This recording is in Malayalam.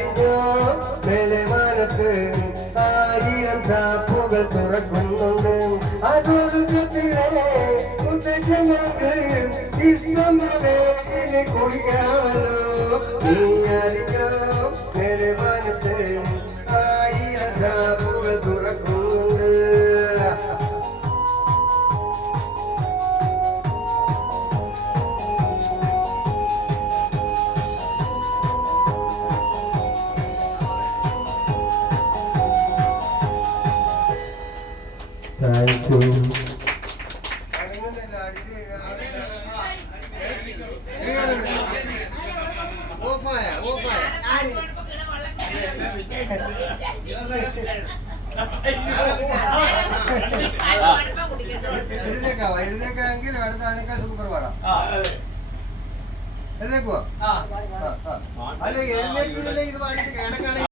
അറിഞ്ഞോ മേലെമാനത്ത് ആയിരം ഷാപ്പുകൾ തുറക്കുന്നുണ്ട് അതൊരുക്കത്തിലെ മുത്തച്ഛങ്ങൾക്ക് ഇഷ്ടം പോലെ കുടിക്കാമല്ലോ നീ അറിഞ്ഞോ മേലെമാനത്ത് ആയിരം ഷാപ്പുകൾ തുറക്കുന്നുണ്ട് Thank you. എഴുന്നേക്കെങ്കിൽ അടുത്ത അതിനേക്കാൾ സൂപ്പർ പാടാം എഴുന്നേക്കുവോ അല്ല എഴുന്നേക്കുന്നില്ല ഇത് പാടിയിട്ട് കിടക്കാണെങ്കിൽ